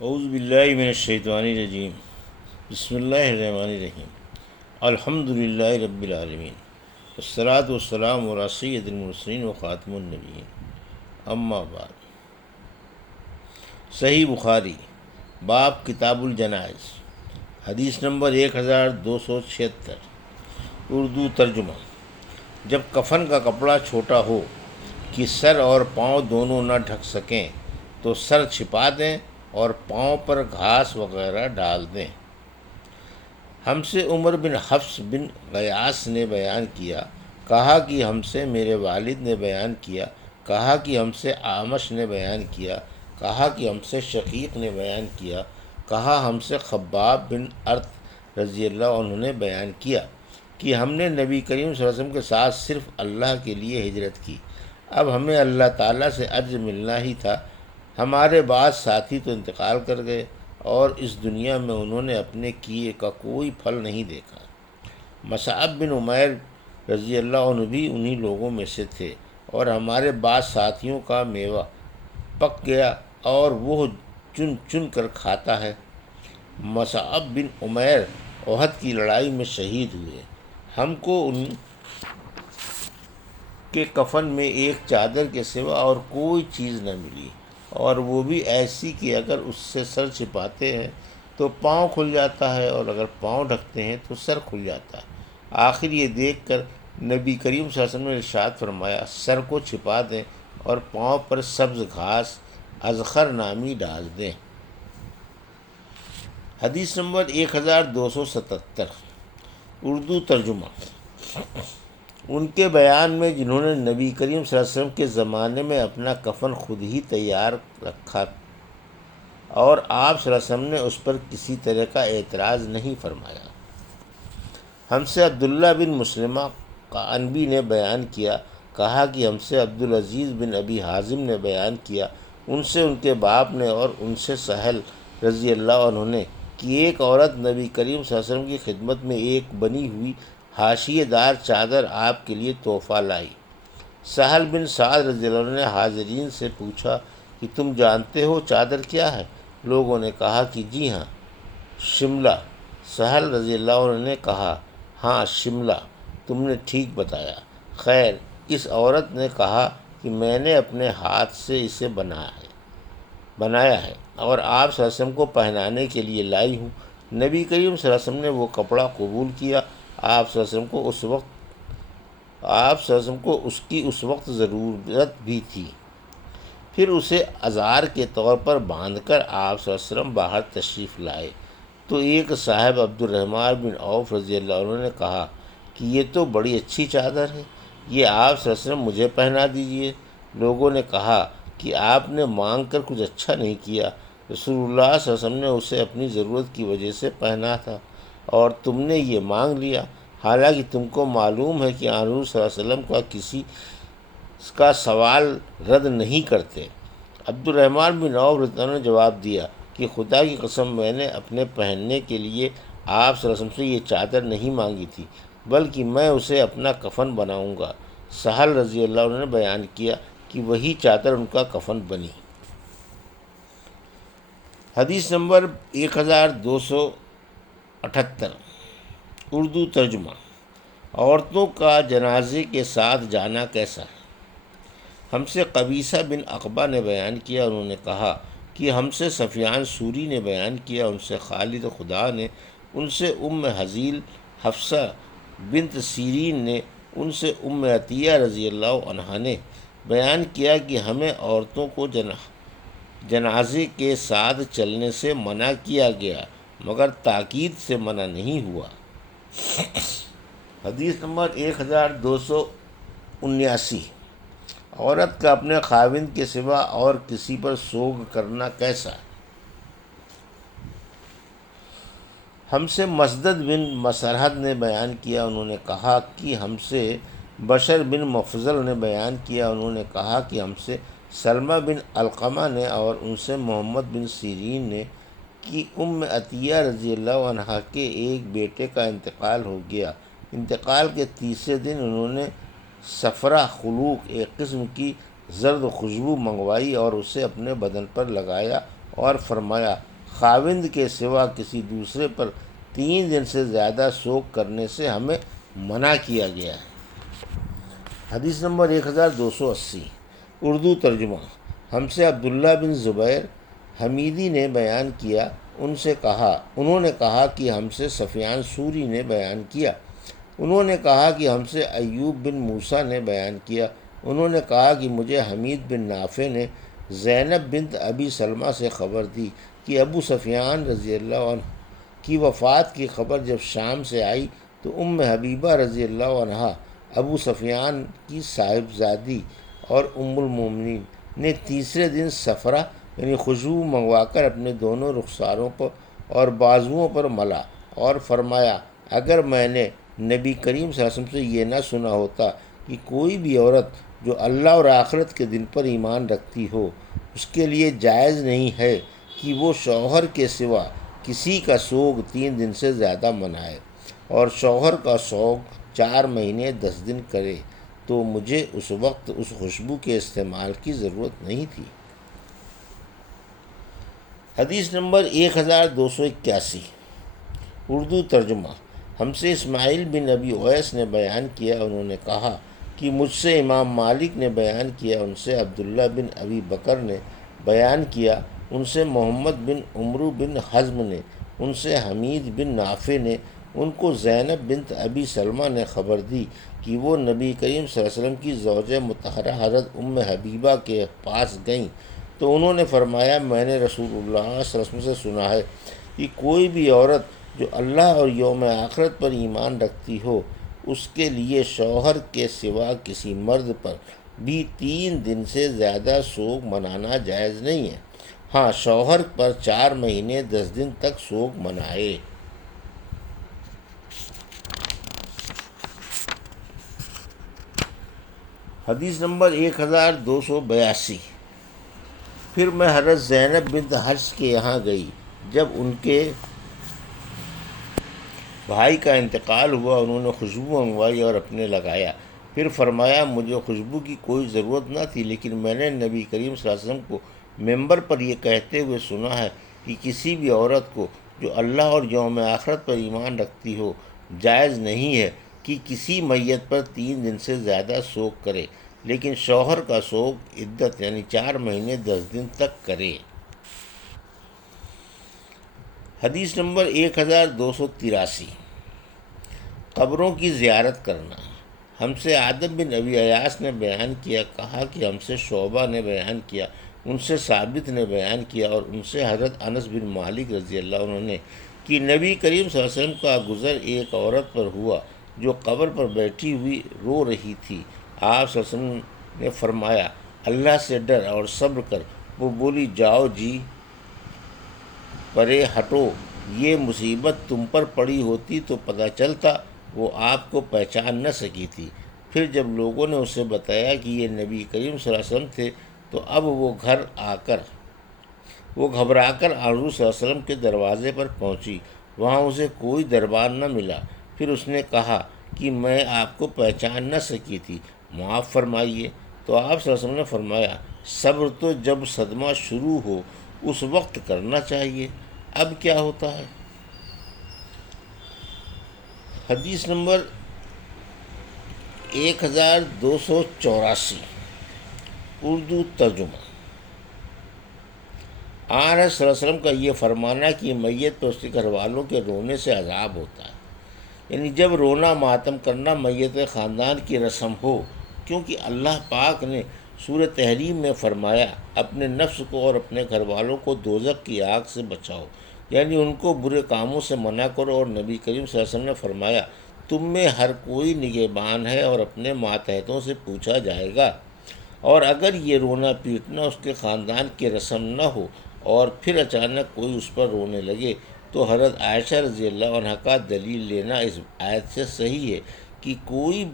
اعوذ باللہ من الشیطان الرجیم، بسم اللہ الرحمن الرحیم، الحمد للہ رب العالمین، والصلاة والسلام علی سید المرسلین و خاتم النبیین، اما بعد۔ صحیح بخاری، باب کتاب الجنائز، حدیث نمبر 1276، اردو ترجمہ۔ جب کفن کا کپڑا چھوٹا ہو کہ سر اور پاؤں دونوں نہ ڈھک سکیں تو سر چھپا دیں اور پاؤں پر گھاس وغیرہ ڈال دیں۔ ہم سے عمر بن حفص بن غیاث نے بیان کیا، کہا کہ ہم سے میرے والد نے بیان کیا، کہا کہ ہم سے اعمش نے بیان کیا، کہا کہ ہم سے شقیق نے بیان کیا، کہا ہم سے خباب بن ارت رضی اللہ عنہ نے بیان کیا کہ ہم نے نبی کریم صلی اللہ علیہ وسلم کے ساتھ صرف اللہ کے لیے ہجرت کی۔ اب ہمیں اللہ تعالیٰ سے اجر ملنا ہی تھا۔ ہمارے بعض ساتھی تو انتقال کر گئے اور اس دنیا میں انہوں نے اپنے کیے کا کوئی پھل نہیں دیکھا۔ مصعب بن عمیر رضی اللہ عنہ بھی انہی لوگوں میں سے تھے، اور ہمارے بعض ساتھیوں کا میوہ پک گیا اور وہ چن چن کر کھاتا ہے۔ مصعب بن عمیر احد کی لڑائی میں شہید ہوئے۔ ہم کو ان کے کفن میں ایک چادر کے سوا اور کوئی چیز نہ ملی، اور وہ بھی ایسی کہ اگر اس سے سر چھپاتے ہیں تو پاؤں کھل جاتا ہے، اور اگر پاؤں ڈھکتے ہیں تو سر کھل جاتا ہے۔ آخر یہ دیکھ کر نبی کریم صلی اللہ علیہ وسلم نے ارشاد فرمایا، سر کو چھپا دیں اور پاؤں پر سبز گھاس اذخر نامی ڈال دیں۔ حدیث نمبر 1277، اردو ترجمہ۔ ان کے بیان میں جنہوں نے نبی کریم صلی اللہ علیہ وسلم کے زمانے میں اپنا کفن خود ہی تیار رکھا اور آپ صلی اللہ علیہ وسلم نے اس پر کسی طرح کا اعتراض نہیں فرمایا۔ ہم سے عبداللہ بن مسلمہ قعنبی نے بیان کیا، کہا کہ ہم سے عبدالعزیز بن ابی حازم نے بیان کیا، ان سے ان کے باپ نے اور ان سے سہل رضی اللہ عنہ نے کہ ایک عورت نبی کریم صلی اللہ علیہ وسلم کی خدمت میں ایک بنی ہوئی حاشیے دار چادر آپ کے لیے تحفہ لائی۔ سہل بن سعد رضی اللہ عنہ نے حاضرین سے پوچھا کہ تم جانتے ہو چادر کیا ہے؟ لوگوں نے کہا کہ جی ہاں، شملہ۔ سہل رضی اللہ عنہ نے کہا، ہاں شملہ، تم نے ٹھیک بتایا۔ خیر، اس عورت نے کہا کہ میں نے اپنے ہاتھ سے اسے بنایا ہے اور آپ صلی اللہ علیہ وسلم کو پہنانے کے لیے لائی ہوں۔ نبی کریم صلی اللہ علیہ وسلم نے وہ کپڑا قبول کیا۔ آپ صلی اللہ علیہ وسلم کو اس کی اس وقت ضرورت بھی تھی۔ پھر اسے ازار کے طور پر باندھ کر آپ صلی اللہ علیہ وسلم باہر تشریف لائے تو ایک صاحب عبد الرحمن بن عوف رضی اللہ عنہ نے کہا کہ یہ تو بڑی اچھی چادر ہے، یہ آپ صلی اللہ علیہ وسلم مجھے پہنا دیجیے۔ لوگوں نے کہا کہ آپ نے مانگ کر کچھ اچھا نہیں کیا، رسول اللہ صلی اللہ علیہ وسلم نے اسے اپنی ضرورت کی وجہ سے پہنا تھا اور تم نے یہ مانگ لیا، حالانکہ تم کو معلوم ہے کہ حضور صلی اللہ علیہ وسلم کا کسی کا سوال رد نہیں کرتے۔ عبد الرحمن بن عوف رضی اللہ عنہ نے جواب دیا کہ خدا کی قسم، میں نے اپنے پہننے کے لیے آپ صلی اللہ علیہ وسلم سے یہ چادر نہیں مانگی تھی، بلکہ میں اسے اپنا کفن بناؤں گا۔ سہل رضی اللہ عنہ نے بیان کیا کہ وہی چادر ان کا کفن بنی۔ حدیث نمبر 1278، اردو ترجمہ۔ عورتوں کا جنازے کے ساتھ جانا کیسا ہے؟ ہم سے قبیصہ بن عقبہ نے بیان کیا، انہوں نے کہا کہ ہم سے سفیان سوری نے بیان کیا، ان سے خالد خدا نے، ان سے ام حزیل حفصہ بنت سیرین نے، ان سے ام عطیہ رضی اللہ عنہا نے بیان کیا کہ ہمیں عورتوں کو جنازے کے ساتھ چلنے سے منع کیا گیا، مگر تاکید سے منع نہیں ہوا۔ حدیث نمبر 1279، عورت کا اپنے خاوند کے سوا اور کسی پر سوگ کرنا کیسا ہے؟ ہم سے مسدد بن مسرحد نے بیان کیا، انہوں نے کہا کہ ہم سے بشر بن مفضل نے بیان کیا، انہوں نے کہا کہ ہم سے سلمہ بن علقمہ نے اور ان سے محمد بن سیرین نے کہ ام عطیہ رضی اللہ عنہا کے ایک بیٹے کا انتقال ہو گیا۔ انتقال کے تیسرے دن انہوں نے صفرہ خلوق، ایک قسم کی زرد خوشبو منگوائی اور اسے اپنے بدن پر لگایا اور فرمایا، خاوند کے سوا کسی دوسرے پر 3 دن سے زیادہ سوگ کرنے سے ہمیں منع کیا گیا ہے۔ حدیث نمبر 1280، اردو ترجمہ۔ ہم سے عبداللہ بن زبیر حمیدی نے بیان کیا، انہوں نے کہا کہ ہم سے سفیان سوری نے بیان کیا، انہوں نے کہا کہ ہم سے ایوب بن موسیٰ نے بیان کیا، انہوں نے کہا کہ مجھے حمید بن نافع نے زینب بنت ابی سلمہ سے خبر دی کہ ابو سفیان رضی اللہ عنہ کی وفات کی خبر جب شام سے آئی تو حبیبہ رضی اللہ عنہا ابو سفیان کی صاحبزادی اور المومنین نے تیسرے دن صفرہ یعنی خوشبو منگوا کر اپنے دونوں رخساروں پر اور بازوؤں پر ملا اور فرمایا، اگر میں نے نبی کریم صلی اللہ علیہ وسلم سے یہ نہ سنا ہوتا کہ کوئی بھی عورت جو اللہ اور آخرت کے دن پر ایمان رکھتی ہو، اس کے لیے جائز نہیں ہے کہ وہ شوہر کے سوا کسی کا سوگ 3 دن سے زیادہ منائے، اور شوہر کا سوگ 4 مہینے 10 دن کرے، تو مجھے اس وقت اس خوشبو کے استعمال کی ضرورت نہیں تھی۔ حدیث نمبر 1281، اردو ترجمہ۔ ہم سے اسماعیل بن ابی اویس نے بیان کیا، انہوں نے کہا کہ مجھ سے امام مالک نے بیان کیا، ان سے عبداللہ بن ابی بکر نے بیان کیا، ان سے محمد بن عمرو بن حزم نے، ان سے حمید بن نافع نے، ان کو زینب بنت ابی سلمہ نے خبر دی کہ وہ نبی کریم صلی اللہ علیہ وسلم کی زوجہ مطہرہ حضرت حبیبہ کے پاس گئیں تو انہوں نے فرمایا، میں نے رسول اللہ صلی اللہ علیہ وسلم سے سنا ہے کہ کوئی بھی عورت جو اللہ اور یوم آخرت پر ایمان رکھتی ہو، اس کے لیے شوہر کے سوا کسی مرد پر بھی 3 دن سے زیادہ سوگ منانا جائز نہیں ہے، ہاں شوہر پر 4 مہینے 10 دن تک سوگ منائے۔ حدیث نمبر 1282، پھر میں حضرت زینب بنت حجش کے یہاں گئی، جب ان کے بھائی کا انتقال ہوا، انہوں نے خوشبو منگوائی اور اپنے لگایا، پھر فرمایا، مجھے خوشبو کی کوئی ضرورت نہ تھی، لیکن میں نے نبی کریم صلی اللہ علیہ وسلم کو ممبر پر یہ کہتے ہوئے سنا ہے کہ کسی بھی عورت کو جو اللہ اور یوم آخرت پر ایمان رکھتی ہو، جائز نہیں ہے کہ کسی میت پر 3 دن سے زیادہ سوگ کرے، لیکن شوہر کا سوگ عدت یعنی 4 مہینے 10 دن تک کرے۔ حدیث نمبر 1283، قبروں کی زیارت کرنا۔ ہم سے آدم بن ابی ایاس نے بیان کیا، کہا کہ ہم سے شعبہ نے بیان کیا، ان سے ثابت نے بیان کیا اور ان سے حضرت انس بن مالک رضی اللہ عنہ نے کہ نبی کریم صلی اللہ علیہ وسلم کا گزر ایک عورت پر ہوا جو قبر پر بیٹھی ہوئی رو رہی تھی۔ آپ صلی اللہ علیہ وسلم نے فرمایا، اللہ سے ڈر اور صبر کر۔ وہ بولی، جاؤ جی پرے ہٹو، یہ مصیبت تم پر پڑی ہوتی تو پتہ چلتا وہ آپ کو پہچان نہ سکی تھی۔ پھر جب لوگوں نے اسے بتایا کہ یہ نبی کریم صلی اللہ علیہ وسلم تھے تو اب وہ گھبرا کر حضور صلی اللہ علیہ وسلم کے دروازے پر پہنچی، وہاں اسے کوئی دربان نہ ملا۔ پھر اس نے کہا کہ میں آپ کو پہچان نہ سکی تھی، معاف فرمائیے۔ تو آپ صلی اللہ علیہ وسلم نے فرمایا، صبر تو جب صدمہ شروع ہو اس وقت کرنا چاہیے، اب کیا ہوتا ہے۔ حدیث نمبر 1284، اردو ترجمہ۔ آن حضرت صلی اللہ علیہ وسلم کا یہ فرمانا کہ میت پر اس کے گھر والوں کے رونے سے عذاب ہوتا ہے، یعنی جب رونا ماتم کرنا میت خاندان کی رسم ہو، کیونکہ اللہ پاک نے سورہ تحریم میں فرمایا، اپنے نفس کو اور اپنے گھر والوں کو دوزخ کی آگ سے بچاؤ، یعنی ان کو برے کاموں سے منع کرو، اور نبی کریم صلی اللہ علیہ وسلم نے فرمایا، تم میں ہر کوئی نگہبان ہے اور اپنے ماتحتوں سے پوچھا جائے گا، اور اگر یہ رونا پیٹنا اس کے خاندان کی رسم نہ ہو اور پھر اچانک کوئی اس پر رونے لگے تو حضرت عائشہ رضی اللہ عنہ کا دلیل لینا اس آیت سے صحیح ہے کہ کوئی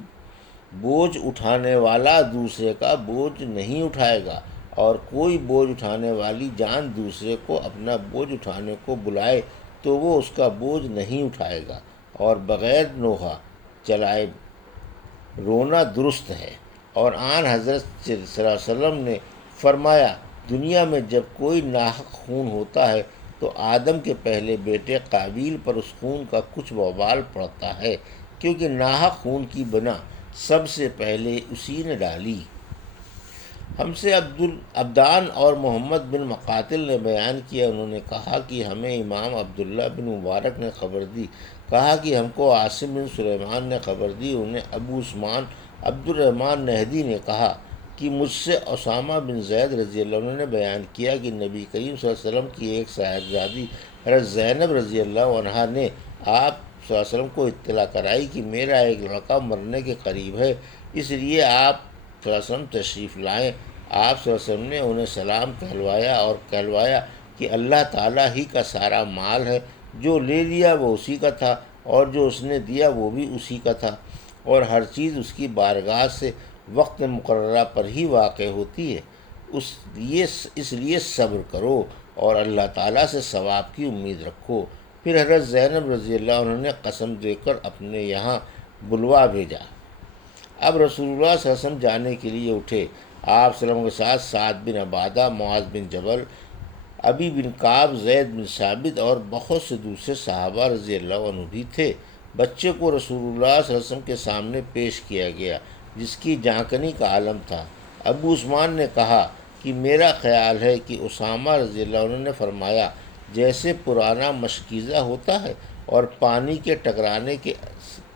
بوجھ اٹھانے والا دوسرے کا بوجھ نہیں اٹھائے گا، اور کوئی بوجھ اٹھانے والی جان دوسرے کو اپنا بوجھ اٹھانے کو بلائے تو وہ اس کا بوجھ نہیں اٹھائے گا، اور بغیر نوحہ چلائے رونا درست ہے۔ اور آن حضرت صلی اللہ علیہ وسلم نے فرمایا، دنیا میں جب کوئی ناحق خون ہوتا ہے تو آدم کے پہلے بیٹے قابیل پر اس خون کا کچھ وبال پڑتا ہے، کیونکہ ناحق خون کی بنا سب سے پہلے اسی نے ڈالی۔ ہم سے عبدان اور محمد بن مقاتل نے بیان کیا، انہوں نے کہا کہ ہمیں امام عبداللہ بن مبارک نے خبر دی، کہا کہ ہم کو عاصم بن سلیمان نے خبر دی، انہیں ابو عثمان عبد الرحمن نہدی نے کہا کہ مجھ سے اسامہ بن زید رضی اللہ عنہ نے بیان کیا کہ نبی کریم صلی اللہ علیہ وسلم کی ایک صاحبزادی حضرت زینب رضی اللہ عنہا نے آپ صلی اللہ علیہ وسلم کو اطلاع کرائی کہ میرا ایک لڑکا مرنے کے قریب ہے، اس لیے آپ صلی اللہ علیہ وسلم تشریف لائیں۔ آپ صلی اللہ علیہ وسلم نے انہیں سلام کہلوایا کہ اللہ تعالیٰ ہی کا سارا مال ہے، جو لے لیا وہ اسی کا تھا، اور جو اس نے دیا وہ بھی اسی کا تھا، اور ہر چیز اس کی بارگاہ سے وقت مقررہ پر ہی واقع ہوتی ہے، اس لیے صبر کرو اور اللہ تعالیٰ سے ثواب کی امید رکھو۔ پھر حضرت زینب رضی اللہ عنہ نے قسم دے کر اپنے یہاں بلوا بھیجا۔ اب رسول اللہ صلی اللہ علیہ وسلم جانے کے لیے اٹھے۔ آپ صلی اللہ علیہ وسلم کے ساتھ سعد بن عبادہ، معاذ بن جبل، ابی بن کعب، زید بن ثابت اور بہت سے دوسرے صحابہ رضی اللہ عنہ بھی تھے۔ بچے کو رسول اللہ صلی اللہ علیہ وسلم کے سامنے پیش کیا گیا، جس کی جانکنی کا عالم تھا۔ ابو عثمان نے کہا کہ میرا خیال ہے کہ اسامہ رضی اللہ عنہ نے فرمایا، جیسے پرانا مشکیزہ ہوتا ہے اور پانی کے ٹکرانے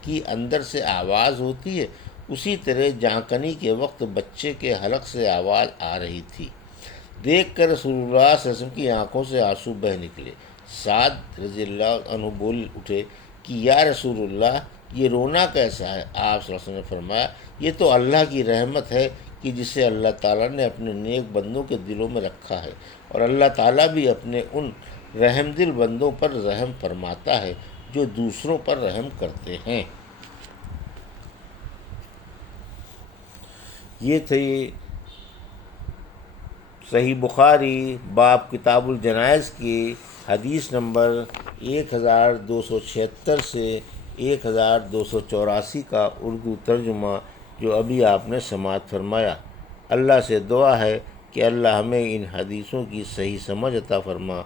کی اندر سے آواز ہوتی ہے، اسی طرح جانکنی کے وقت بچے کے حلق سے آواز آ رہی تھی۔ دیکھ کر رسول اللہ صلی اللہ علیہ وسلم کی آنکھوں سے آنسو بہہ نکلے۔ سعد رضی اللہ عنہ بول اٹھے کہ یا رسول اللہ، یہ رونا کیسا ہے؟ آپ صلی اللہ علیہ وسلم نے فرمایا، یہ تو اللہ کی رحمت ہے کہ جسے اللہ تعالیٰ نے اپنے نیک بندوں کے دلوں میں رکھا ہے، اور اللہ تعالیٰ بھی اپنے ان رحم دل بندوں پر رحم فرماتا ہے جو دوسروں پر رحم کرتے ہیں۔ یہ تھے صحیح بخاری باب کتاب الجنائز کی حدیث نمبر 1276 سے 1284 کا اردو ترجمہ، جو ابھی آپ نے سماعت فرمایا۔ اللہ سے دعا ہے کہ اللہ ہمیں ان حدیثوں کی صحیح سمجھ عطا فرما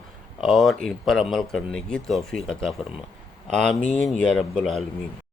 اور ان پر عمل کرنے کی توفیق عطا فرما۔ آمین یا رب العالمین۔